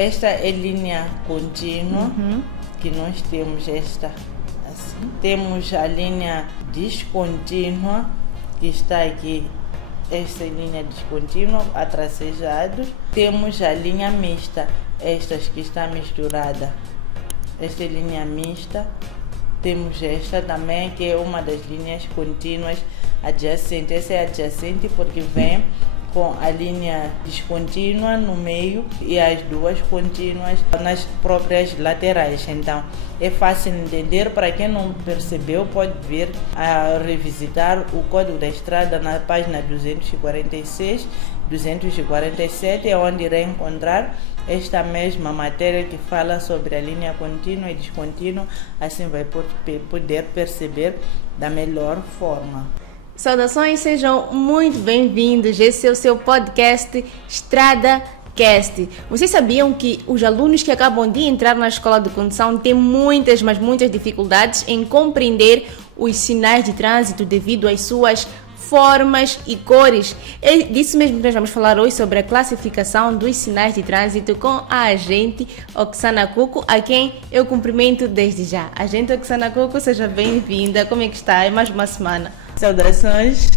Esta é linha contínua, que nós temos esta assim. Temos a linha descontínua, que está aqui, esta linha descontínua, atracejado. Temos a linha mista, estas que está misturada. Esta é linha mista. Temos esta também, que é uma das linhas contínuas adjacente. Essa é adjacente porque vem com a linha descontínua no meio e as duas contínuas nas próprias laterais. Então é fácil entender. Para quem não percebeu, pode vir a revisitar o Código da Estrada na página 246, 247, é onde irá encontrar esta mesma matéria que fala sobre a linha contínua e descontínua. Assim vai poder perceber da melhor forma. Saudações, sejam muito bem-vindos. Esse é o seu podcast Estrada Cast. Vocês sabiam que os alunos que acabam de entrar na escola de condução têm muitas dificuldades em compreender os sinais de trânsito devido às suas formas e cores? É disso mesmo que nós vamos falar hoje, sobre a classificação dos sinais de trânsito, com a agente Oksana Cuco, a quem eu cumprimento desde já. Agente Oksana Cuco, seja bem-vinda. Como é que está? É mais uma semana. Saudações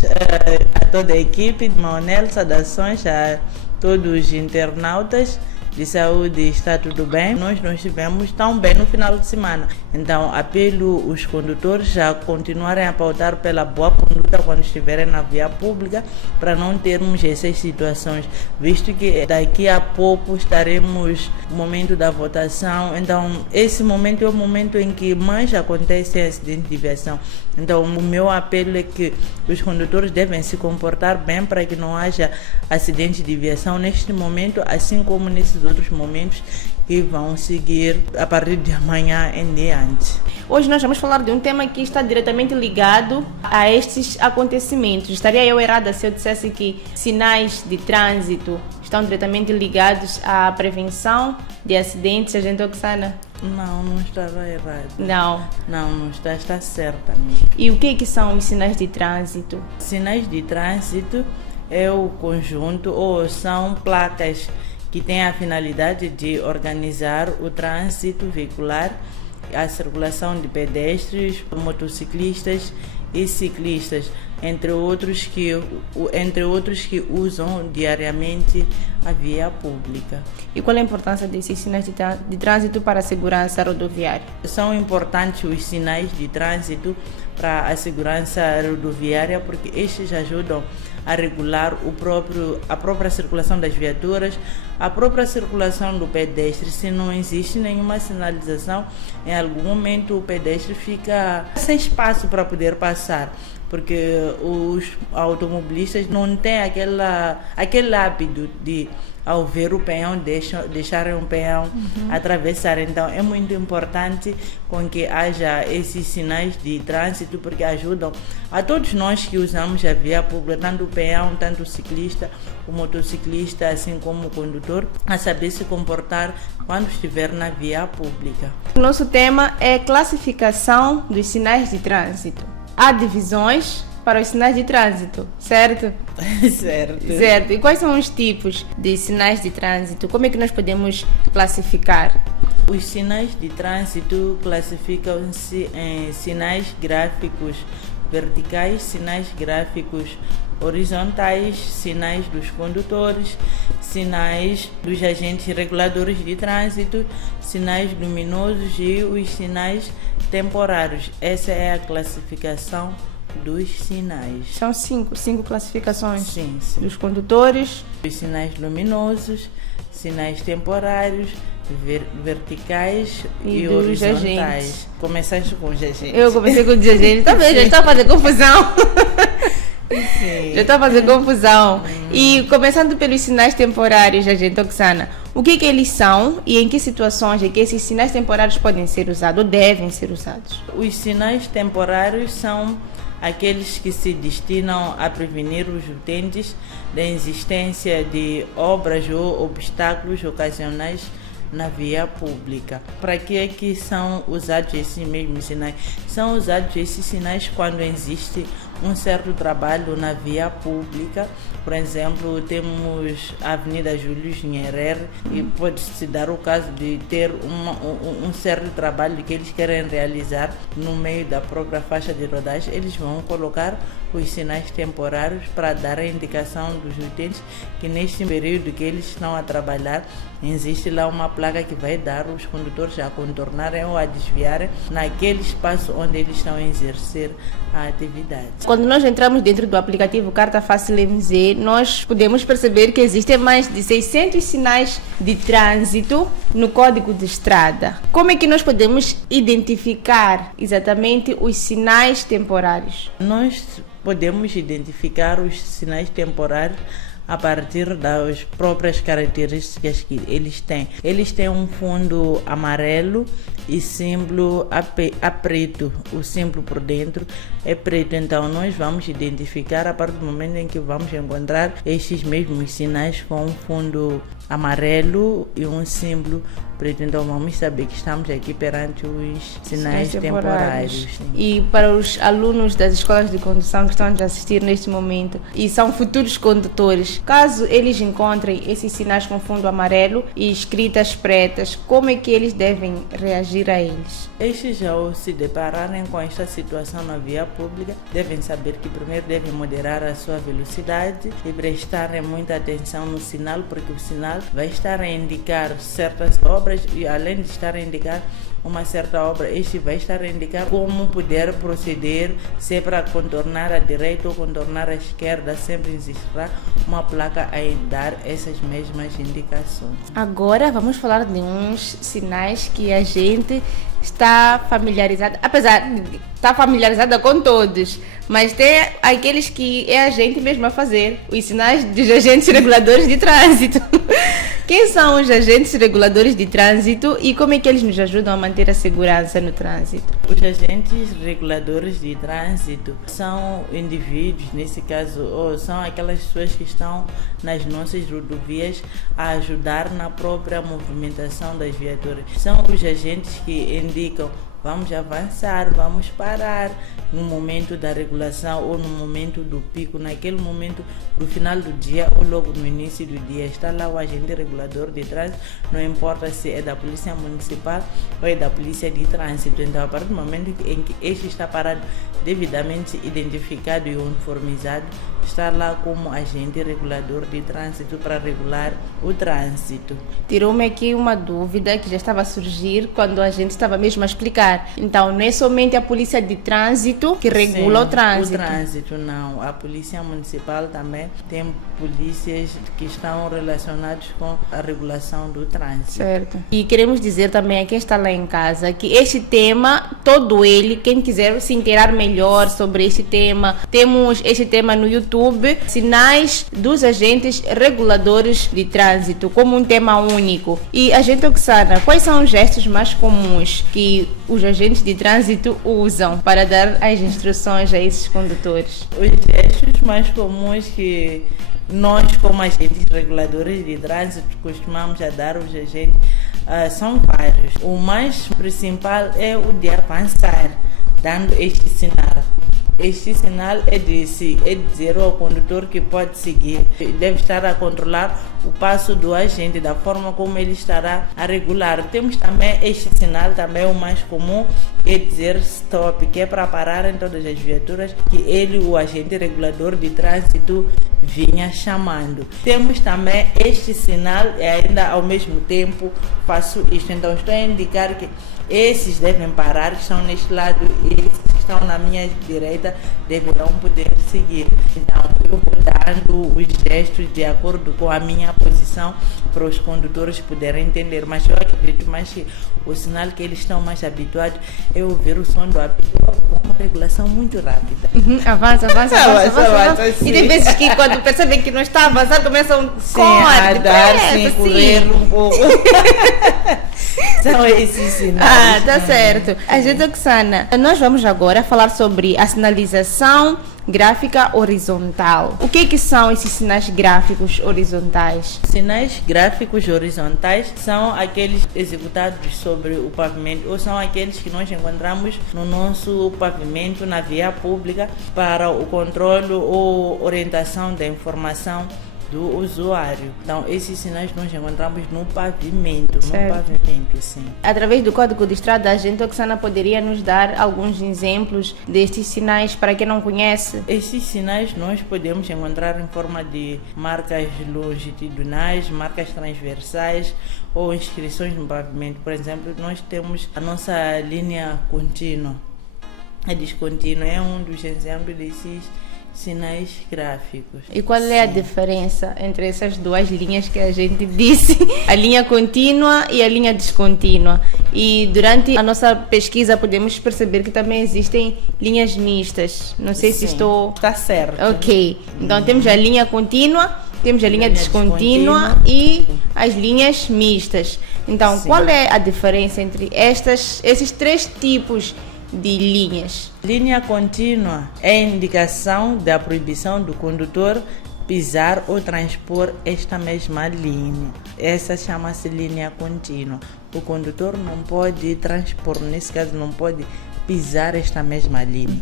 a toda a equipe de Maonel, saudações a todos os internautas de saúde. Está tudo bem? Nós não estivemos tão bem no final de semana, então apelo os condutores a continuarem a pautar pela boa conduta quando estiverem na via pública, para não termos essas situações, visto que daqui a pouco estaremos no momento da votação. Então esse momento é o momento em que mais acontecem acidentes de viação. Então o meu apelo é que os condutores devem se comportar bem para que não haja acidentes de viação neste momento, assim como nesses outros momentos que vão seguir a partir de amanhã em diante. Hoje nós vamos falar de um tema que está diretamente ligado a estes acontecimentos. Estaria eu errada se eu dissesse que sinais de trânsito estão diretamente ligados à prevenção de acidentes, agente Oksana? Não estava errado. Não está certa mesmo. E o que são os sinais de trânsito? Sinais de trânsito é o conjunto, ou são placas que têm a finalidade de organizar o trânsito veicular, a circulação de pedestres, motociclistas e ciclistas, entre outros que usam diariamente a via pública. E qual é a importância desses sinais de trânsito para a segurança rodoviária? São importantes os sinais de trânsito para a segurança rodoviária, porque estes ajudam a regular a própria circulação das viaturas, a própria circulação do pedestre. Se não existe nenhuma sinalização, em algum momento o pedestre fica sem espaço para poder passar, porque os automobilistas não têm aquele hábito de, ao ver o peão, deixarem o peão atravessar. Então é muito importante com que haja esses sinais de trânsito, porque ajudam a todos nós que usamos a via pública, tanto o peão, tanto o ciclista, o motociclista, assim como o condutor, a saber se comportar quando estiver na via pública. O nosso tema é classificação dos sinais de trânsito. Há divisões para os sinais de trânsito, certo? Certo. E quais são os tipos de sinais de trânsito? Como é que nós podemos classificar? Os sinais de trânsito classificam-se em sinais gráficos verticais, sinais gráficos horizontais, sinais dos condutores, sinais dos agentes reguladores de trânsito, sinais luminosos e os sinais temporários. Essa é a classificação dos sinais. São cinco classificações? Sim. Dos condutores, os sinais luminosos, sinais temporários, verticais e horizontais. Agentes. Começaste com os agentes. Eu comecei com os agentes. Também já está a fazer confusão. Sim. Já está a fazer confusão. E começando pelos sinais temporários, agente Oksana, o que eles são e em que situações é que esses sinais temporários podem ser usados ou devem ser usados? Os sinais temporários são aqueles que se destinam a prevenir os utentes da existência de obras ou obstáculos ocasionais na via pública. Para que é que são usados esses mesmos sinais? São usados esses sinais quando existe um certo trabalho na via pública. Por exemplo, temos a Avenida Júlio Nyerere e pode-se dar o caso de ter um certo trabalho que eles querem realizar no meio da própria faixa de rodagem. Eles vão colocar os sinais temporários para dar a indicação dos utentes que neste período que eles estão a trabalhar, existe lá uma placa que vai dar os condutores a contornarem ou a desviarem naquele espaço onde eles estão a exercer a atividade. Quando nós entramos dentro do aplicativo Carta Fácil MZ, nós podemos perceber que existem mais de 600 sinais de trânsito no código de estrada. Como é que nós podemos identificar exatamente os sinais temporários? Nós podemos identificar os sinais temporários a partir das próprias características que eles têm. Eles têm um fundo amarelo e símbolo a preto. O símbolo por dentro é preto. Então nós vamos identificar a partir do momento em que vamos encontrar estes mesmos sinais com um fundo amarelo e um símbolo preto. Então vamos saber que estamos aqui perante os sinais temporários. E para os alunos das escolas de condução que estão a assistir neste momento e são futuros condutores, caso eles encontrem esses sinais com fundo amarelo e escritas pretas, como é que eles devem reagir a eles? Estes, ao se depararem com esta situação na via pública, devem saber que primeiro devem moderar a sua velocidade e prestarem muita atenção no sinal, porque o sinal vai estar a indicar certas obras e, além de estar a indicar uma certa obra, este vai estar a indicar como poder proceder, se é para contornar a direita ou contornar a esquerda, sempre existirá uma placa a dar essas mesmas indicações. Agora vamos falar de uns sinais que a gente está familiarizada, apesar de estar familiarizada com todos, mas tem aqueles que é a gente mesmo a fazer, os sinais dos agentes reguladores de trânsito. Quem são os agentes reguladores de trânsito e como é que eles nos ajudam a manter a segurança no trânsito? Os agentes reguladores de trânsito são indivíduos, nesse caso, ou são aquelas pessoas que estão nas nossas rodovias a ajudar na própria movimentação das viaturas. São os agentes que indicam: vamos avançar, vamos parar no momento da regulação ou no momento do pico, naquele momento do final do dia ou logo no início do dia. Está lá o agente regulador de trânsito, não importa se é da Polícia Municipal ou é da Polícia de Trânsito. Então, a partir do momento em que este está parado, devidamente identificado e uniformizado, está lá como agente regulador de trânsito para regular o trânsito. Tirou-me aqui uma dúvida que já estava a surgir quando a gente estava mesmo a explicar. Então, não é somente a Polícia de Trânsito que regula o trânsito? O trânsito não. A Polícia Municipal também tem polícias que estão relacionadas com a regulação do trânsito. Certo. E queremos dizer também a quem está lá em casa que este tema, todo ele, quem quiser se inteirar melhor sobre este tema, temos este tema no YouTube, Sinais dos Agentes Reguladores de Trânsito, como um tema único. E, agente Oksana, quais são os gestos mais comuns que os agentes de trânsito usam para dar as instruções a esses condutores? Os gestos mais comuns que nós, como agentes reguladores de trânsito, costumamos a dar aos agentes são vários. O mais principal é o de avançar, dando este sinal. Este sinal é dizer ao condutor que pode seguir. Deve estar a controlar o passo do agente, da forma como ele estará a regular. Temos também este sinal, também o mais comum, que é dizer stop, que é para parar em todas as viaturas que ele, o agente regulador de trânsito, vinha chamando. Temos também este sinal e ainda ao mesmo tempo faço isto. Então estou a indicar que esses devem parar, que estão neste lado, e esses que estão na minha direita deverão poder seguir. Então eu vou dando os gestos de acordo com a minha posição para os condutores poderem entender. Mas eu acredito mais que o sinal que eles estão mais habituados é ouvir o som do apito com uma regulação muito rápida. Avança. E tem vezes que quando percebem que não está a avançar, começam a dar, correr um pouco. São esses sinais. Tá certo. Agente Oksana, nós vamos agora falar sobre a sinalização gráfica horizontal. O que são esses sinais gráficos horizontais? Sinais gráficos horizontais são aqueles executados sobre o pavimento ou são aqueles que nós encontramos no nosso pavimento, na via pública, para o controle ou orientação da informação do usuário. Então, esses sinais nós encontramos no pavimento, sim. Através do Código de Estrada, a gente, Oksana, poderia nos dar alguns exemplos destes sinais para quem não conhece? Esses sinais nós podemos encontrar em forma de marcas longitudinais, marcas transversais ou inscrições no pavimento. Por exemplo, nós temos a nossa linha contínua. A descontínua é um dos exemplos desses sinais gráficos. E qual é a diferença entre essas duas linhas que a gente disse? A linha contínua e a linha descontínua. E durante a nossa pesquisa podemos perceber que também existem linhas mistas. Não sei se estou... Está certo. Ok. Então temos a linha contínua, temos a linha descontínua e as linhas mistas. Então, qual é a diferença entre esses três tipos de linhas? Linha contínua é a indicação da proibição do condutor pisar ou transpor esta mesma linha. Essa chama-se linha contínua. O condutor não pode transpor, nesse caso não pode pisar esta mesma linha.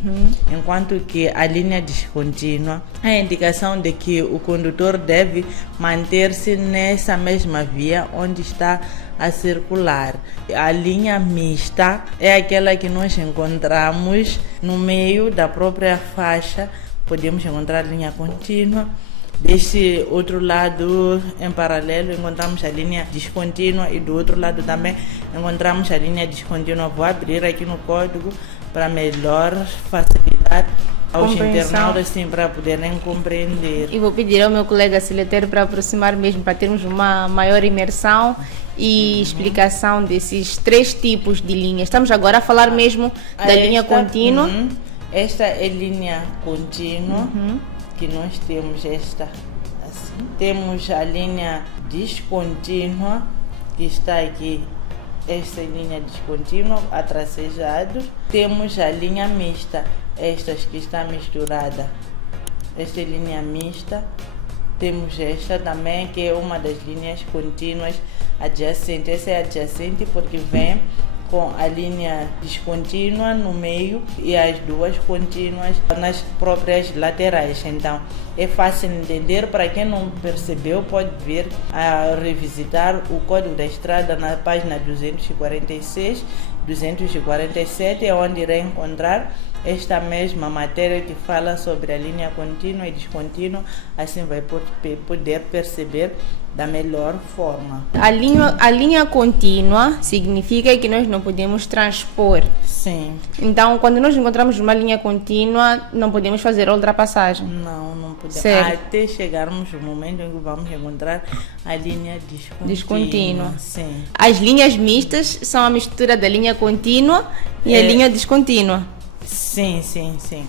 Enquanto que a linha descontínua é a indicação de que o condutor deve manter-se nessa mesma via onde está a circular. A linha mista é aquela que nós encontramos no meio da própria faixa. Podemos encontrar a linha contínua. Deste outro lado, em paralelo, encontramos a linha descontínua e do outro lado também encontramos a linha descontínua. Vou abrir aqui no código para melhor facilitar aos internautas, assim, para poderem compreender. E vou pedir ao meu colega Sileteiro para aproximar mesmo, para termos uma maior imersão e explicação desses três tipos de linhas. Estamos agora a falar mesmo da linha contínua. Esta é linha contínua, que nós temos esta assim. Temos a linha descontínua, que está aqui, esta linha descontínua, atracejado. Temos a linha mista, estas que está misturada. Esta é linha mista. Temos esta também, que é uma das linhas contínuas adjacente. Essa é adjacente porque vem com a linha descontínua no meio e as duas contínuas nas próprias laterais. Então, é fácil entender. Para quem não percebeu, pode vir a revisitar o Código da Estrada na página 246, 247, é onde irá encontrar esta mesma matéria que fala sobre a linha contínua e descontínua. Assim vai poder perceber da melhor forma. A linha contínua significa que nós não podemos transpor. Sim. Então, quando nós encontramos uma linha contínua, não podemos fazer a ultrapassagem. Não podemos. Certo. Até chegarmos no momento em que vamos encontrar a linha descontínua. Sim. As linhas mistas são a mistura da linha contínua e a linha descontínua. Sim.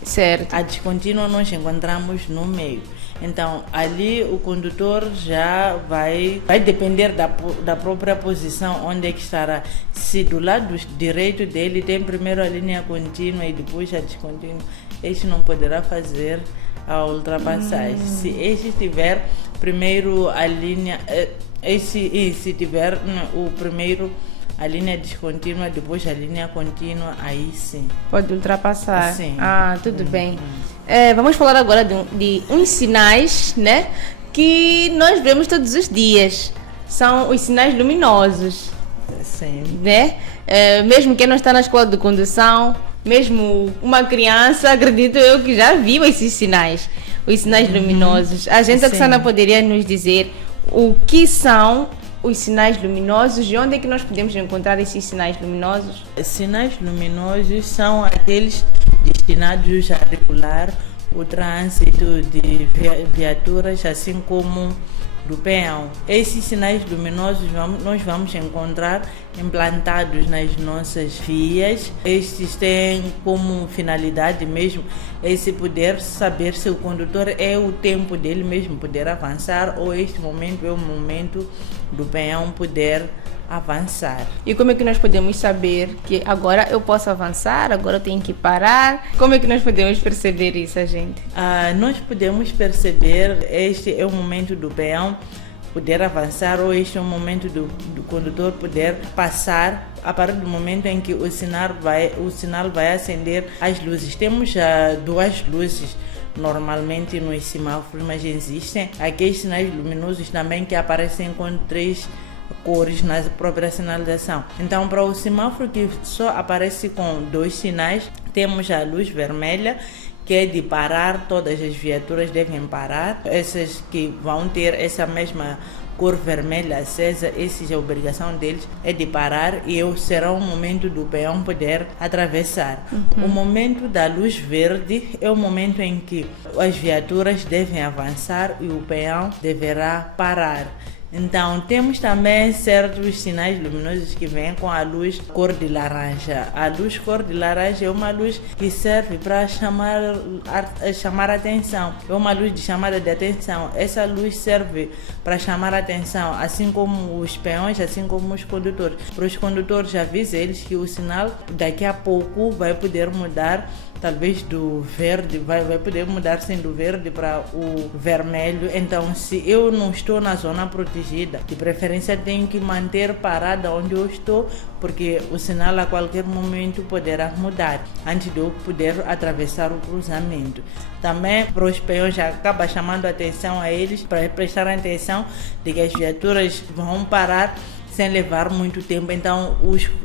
Certo. A descontínua nós encontramos no meio. Então, ali o condutor já vai depender da própria posição, onde é que estará. Se do lado direito dele tem primeiro a linha contínua e depois a descontínua, este não poderá fazer a ultrapassagem. Se este tiver primeiro a linha, se tiver o primeiro a linha descontínua, depois a linha contínua, aí sim pode ultrapassar. Sim. Tudo bem. Vamos falar agora de uns sinais, né, que nós vemos todos os dias. São os sinais luminosos. Sim. Né? Mesmo quem não está na escola de condução, mesmo uma criança, acredito eu que já viu esses sinais, os sinais luminosos. A gente, Oksana, poderia nos dizer o que são os sinais luminosos e onde é que nós podemos encontrar esses sinais luminosos? Sinais luminosos são aqueles destinados a regular o trânsito de viaturas, assim como do peão. Esses sinais luminosos nós vamos encontrar implantados nas nossas vias. Estes têm como finalidade mesmo esse poder saber se o condutor é o tempo dele mesmo poder avançar ou este momento é o momento do peão poder avançar. E como é que nós podemos saber que agora eu posso avançar, agora eu tenho que parar? Como é que nós podemos perceber isso, gente? Nós podemos perceber, este é o momento do peão poder avançar, ou este é o momento do condutor poder passar a partir do momento em que o sinal vai acender as luzes. Temos duas luzes normalmente nos semáforos, mas existem aqueles sinais luminosos também que aparecem com 3 cores na própria sinalização. Então, para o semáforo que só aparece com 2 sinais, temos a luz vermelha, que é de parar, todas as viaturas devem parar. Essas que vão ter essa mesma cor vermelha acesa, essa é a obrigação deles, é de parar, e será o momento do peão poder atravessar. O momento da luz verde é o momento em que as viaturas devem avançar e o peão deverá parar. Então, temos também certos sinais luminosos que vêm com a luz cor de laranja. A luz cor de laranja é uma luz que serve para chamar atenção. É uma luz de chamada de atenção. Essa luz serve para chamar atenção, assim como os peões, assim como os condutores. Para os condutores, avisa eles que o sinal daqui a pouco vai poder mudar, talvez do verde, vai poder mudar sim do verde para o vermelho. Então, se eu não estou na zona protegida, de preferência tenho que manter parada onde eu estou, porque o sinal a qualquer momento poderá mudar, antes de eu poder atravessar o cruzamento. Também para os peões acaba chamando a atenção a eles, para prestar atenção de que as viaturas vão parar sem levar muito tempo. Então,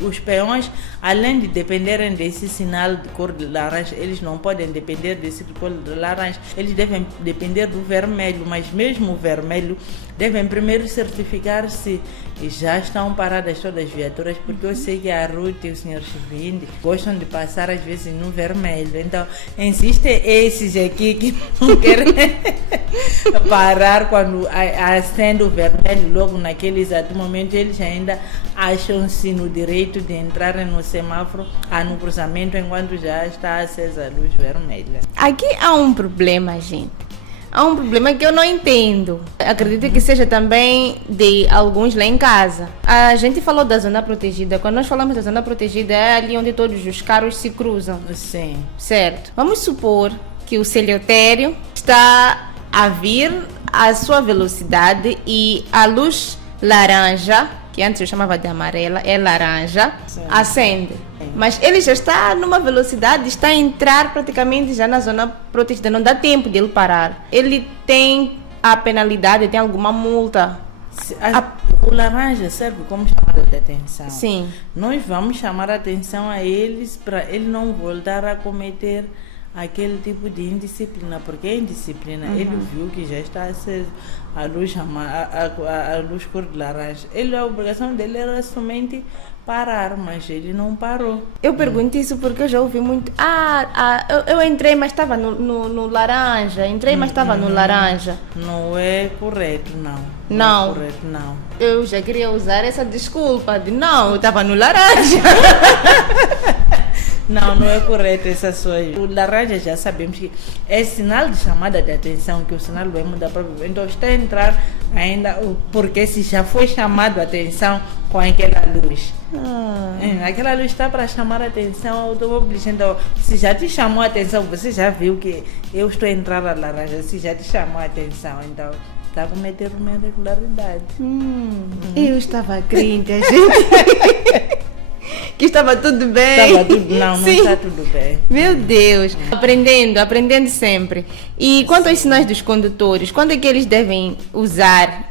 os peões, além de dependerem desse sinal de cor de laranja, eles não podem depender desse de cor de laranja, eles devem depender do vermelho, mas mesmo o vermelho, devem primeiro certificar se já estão paradas todas as viaturas, porque eu sei que a Ruth e o Sr. Chivinde gostam de passar às vezes no vermelho. Então, existem esses aqui que não querem parar quando acende o vermelho, logo naquele exato momento eles ainda acham-se no direito de entrarem no semáforo, no cruzamento, enquanto já está acesa a luz vermelha. Aqui há um problema, gente. Há um problema que eu não entendo. Acredito que seja também de alguns lá em casa. A gente falou da zona protegida. Quando nós falamos da zona protegida, é ali onde todos os carros se cruzam. Sim. Certo. Vamos supor que o celiotério está a vir à sua velocidade e a luz laranja, que antes eu chamava de amarela, é laranja, sim, acende. Sim. Mas ele já está numa velocidade, está a entrar praticamente já na zona protegida, não dá tempo de ele parar. Ele tem a penalidade, tem alguma multa? O laranja serve como chamada de atenção. Sim. Nós vamos chamar a atenção a eles para ele não voltar a cometer aquele tipo de indisciplina, porque é indisciplina. Ele viu que já está aceso a luz cor de laranja. A obrigação dele era somente parar, mas ele não parou. Eu pergunto isso porque eu já ouvi muito. Eu entrei, mas estava no laranja. Entrei, mas estava no laranja. Não é correto, não. Não. É correto, não. Eu já queria usar essa desculpa de não, eu estava no laranja. Não é correto essa sua. O laranja já sabemos que é sinal de chamada de atenção, que o sinal vai mudar para o. Então está a entrar ainda, porque se já foi chamado a atenção com aquela luz. Aquela luz está para chamar a atenção ao automobilista. Então, se já te chamou a atenção, você já viu que eu estou a entrar na laranja, se já te chamou a atenção, então está a cometer uma irregularidade. Eu estava crente, gente. Que estava tudo bem. Não está tudo bem. Meu Deus. Aprendendo sempre. E quanto aos sinais dos condutores, quando é que eles devem usar,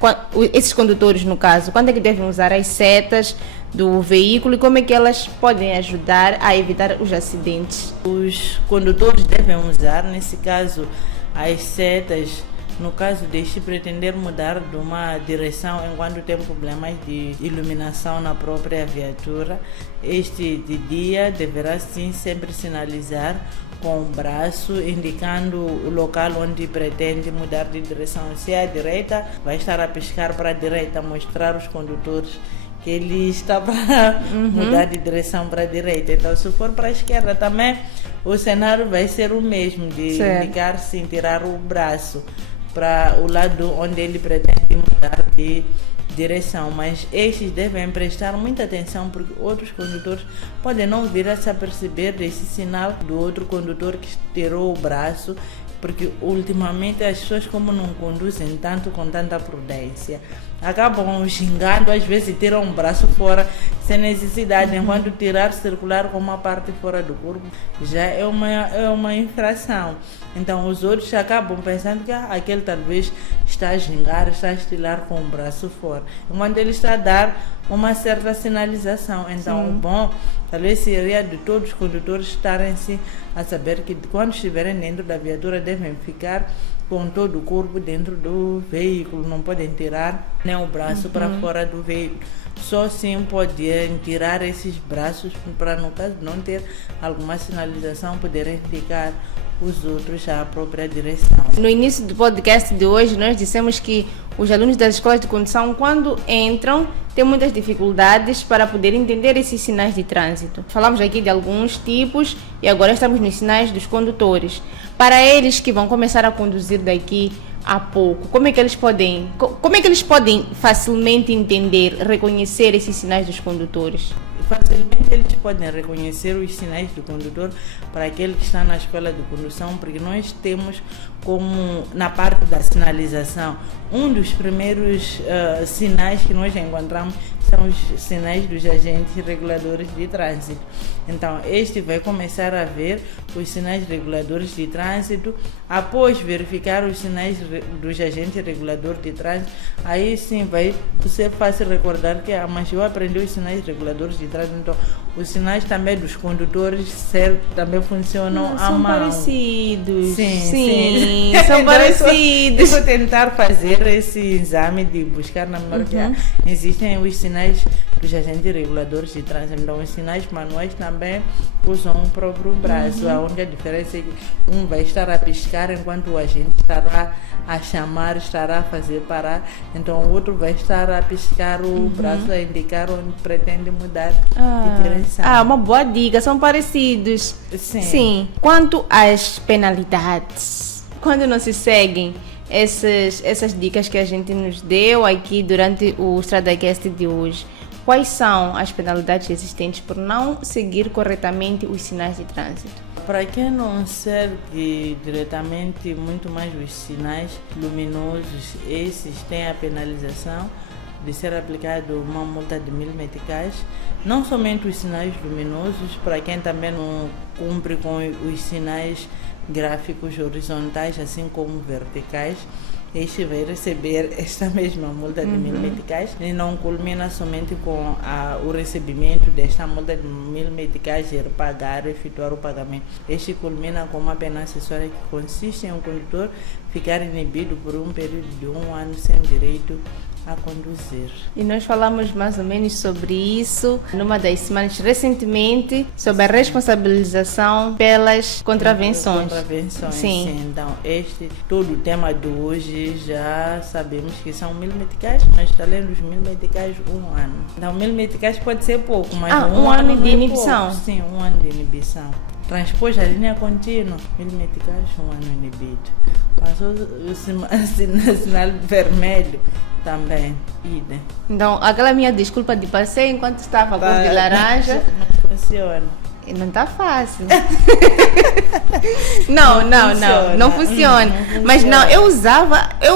esses condutores no caso, quando é que devem usar as setas do veículo e como é que elas podem ajudar a evitar os acidentes? Os condutores devem usar, nesse caso, as setas. No caso de se pretender mudar de uma direção enquanto tem problemas de iluminação na própria viatura, este de dia deverá sim sempre sinalizar com o braço, indicando o local onde pretende mudar de direção. Se é à direita, vai estar a piscar para a direita, mostrar aos condutores que ele está para mudar de direção para a direita. Então, se for para a esquerda também, o cenário vai ser o mesmo, de indicar sim, tirar o braço para o lado onde ele pretende mudar de direção, mas estes devem prestar muita atenção porque outros condutores podem não vir a se aperceber desse sinal do outro condutor que tirou o braço, porque ultimamente as pessoas, como não conduzem tanto com tanta prudência, acabam xingando, às vezes tiram um braço fora sem necessidade, enquanto tirar circular com uma parte fora do corpo já é uma infração. Então os outros acabam pensando que aquele talvez está a xingar, está a estilar com o braço fora, enquanto ele está a dar uma certa sinalização. Então o bom talvez seria de todos os condutores estarem-se a saber que quando estiverem dentro da viatura devem ficar com todo o corpo dentro do veículo, não podem tirar nem o braço para fora do veículo. Só assim podem tirar esses braços para, no caso de não ter alguma sinalização, poderem indicar os outros à própria direção. No início do podcast de hoje, nós dissemos que os alunos das escolas de condução, quando entram, têm muitas dificuldades para poder entender esses sinais de trânsito. Falamos aqui de alguns tipos e agora estamos nos sinais dos condutores. Para eles que vão começar a conduzir daqui a pouco, como é que eles podem facilmente entender, reconhecer esses sinais dos condutores? Facilmente eles podem reconhecer os sinais do condutor para aquele que está na escola de condução, porque nós temos como na parte da sinalização, um dos primeiros sinais que nós encontramos são os sinais dos agentes reguladores de trânsito. Então, este vai começar a ver os sinais reguladores de trânsito. Após verificar os sinais dos agentes reguladores de trânsito, aí sim vai ser fácil recordar que mas eu aprendi os sinais reguladores de trânsito. Então, os sinais também dos condutores também funcionam à mão. São parecidos. Sim. São parecidos. Vou tentar fazer esse exame de buscar na memória que existem os sinais dos agentes reguladores de trânsito. Então, os sinais manuais também usam o próprio braço. A única diferença é que um vai estar a piscar enquanto o agente estará a chamar, estará a fazer parar. Então, o outro vai estar a piscar o braço, a indicar onde pretende mudar de direção. Uma boa dica. São parecidos. Sim. Quanto às penalidades, quando não se seguem essas dicas que a gente nos deu aqui durante o StradaCast de hoje, quais são as penalidades existentes por não seguir corretamente os sinais de trânsito? Para quem não segue diretamente muito mais os sinais luminosos, esses têm a penalização de ser aplicado uma multa de 1.000 meticais. Não somente os sinais luminosos, para quem também não cumpre com os sinais gráficos horizontais, assim como verticais, este vai receber esta mesma multa de 1.000 meticais e não culmina somente com o recebimento desta multa de 1.000 meticais e efetuar o pagamento. Este culmina com uma pena acessória que consiste em um condutor ficar inibido por um período de 1 ano sem direito a conduzir. E nós falamos mais ou menos sobre isso numa das semanas recentemente, sobre a responsabilização pelas contravenções. Sim. Então, todo o tema de hoje já sabemos que são 1.000 meticais, mas além dos 1.000 meticais, 1 ano. Então, 1.000 meticais pode ser pouco, mas um ano de inibição. Pouco. Sim, 1 ano de inibição. Transpôs a linha contínua, 1.000 meticais, 1 ano inibido. Passou o sinal vermelho, também, idem. Então, aquela minha desculpa de passeio enquanto estava com de laranja... Não funciona. Não está fácil. Não funciona. Mas não, eu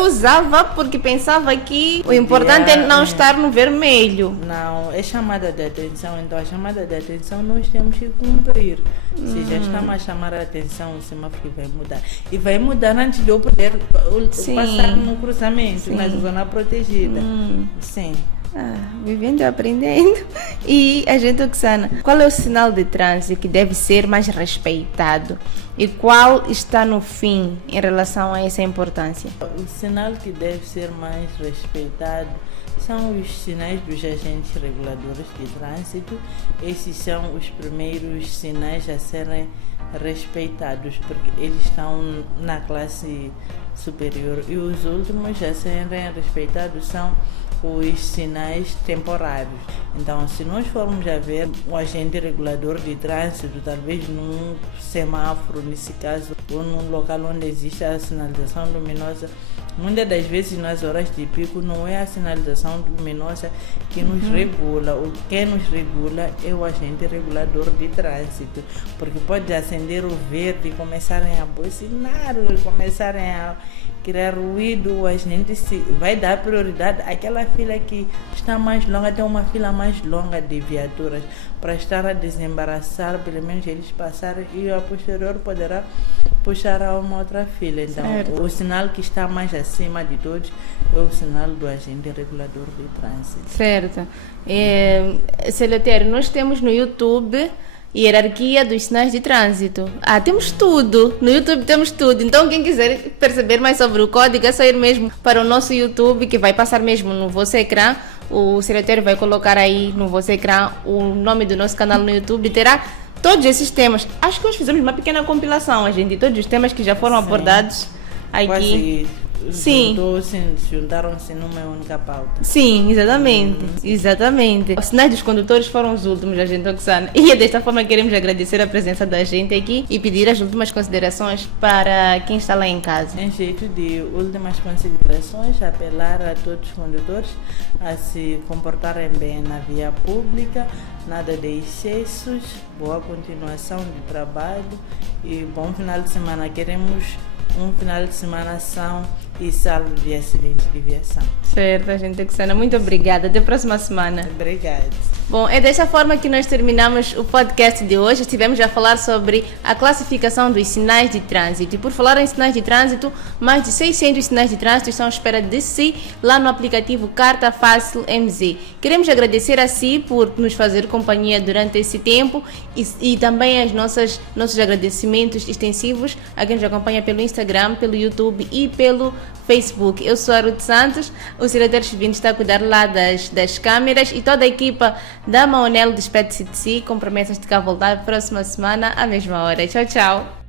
usava porque pensava que o importante é não estar no vermelho. Não, é chamada de atenção, então a chamada de atenção nós temos que cumprir. Se já estamos a chamar a atenção, o semáforo vai mudar. E vai mudar antes de eu poder passar no cruzamento, na zona protegida. Sim. Vivendo e aprendendo. E a gente, Oksana, qual é o sinal de trânsito que deve ser mais respeitado e qual está no fim em relação a essa importância? O sinal que deve ser mais respeitado são os sinais dos agentes reguladores de trânsito. Esses são os primeiros sinais a serem respeitados, porque eles estão na classe superior, e os últimos a serem respeitados são os sinais temporários. Então, se nós formos a ver o agente regulador de trânsito, talvez num semáforo, nesse caso, ou num local onde existe a sinalização luminosa, Muitas das vezes nas horas de pico não é a sinalização luminosa que nos regula. O que nos regula é o agente regulador de trânsito, porque pode acender o verde e começarem a buzinar, começarem a criar ruído, a gente vai dar prioridade àquela fila que está mais longa, tem uma fila mais longa de viaturas, para estar a desembaraçar, pelo menos eles passarem, e a posterior poderá puxar a uma outra fila. Então, o sinal que está mais acima de todos é o sinal do agente regulador de trânsito. Certo. Seleutério, nós temos no YouTube hierarquia dos sinais de trânsito. Temos tudo. No YouTube temos tudo. Então, quem quiser perceber mais sobre o código, é só ir mesmo para o nosso YouTube, que vai passar mesmo no vosso ecrã. O secretário vai colocar aí no vosso ecrã o nome do nosso canal no YouTube. Terá todos esses temas. Acho que nós fizemos uma pequena compilação, gente, de todos os temas que já foram abordados aqui. Quase Sim. Juntaram-se numa única pauta. Sim, exatamente. Os sinais dos condutores foram os últimos, a gente Oxana. E é desta forma que queremos agradecer a presença da gente aqui e pedir as últimas considerações para quem está lá em casa. Em jeito de últimas considerações, apelar a todos os condutores a se comportarem bem na via pública, nada de excessos, boa continuação de trabalho e bom final de semana. Queremos um final de semana são e salvo de acidente de viação. Certo, gente Oxana. Muito obrigada. Até a próxima semana. Obrigada. Bom, é dessa forma que nós terminamos o podcast de hoje. Estivemos a falar sobre a classificação dos sinais de trânsito. E por falar em sinais de trânsito, mais de 600 sinais de trânsito estão à espera de si lá no aplicativo Carta Fácil MZ. Queremos agradecer a si por nos fazer companhia durante esse tempo e também nossos agradecimentos extensivos a quem nos acompanha pelo Instagram, pelo YouTube e pelo Facebook. Eu sou a Ruth Santos, o secretário Chivino está a cuidar lá das câmeras e toda a equipa da Maonel despede-se de si com promessas de cá voltar próxima semana à mesma hora. Tchau, tchau!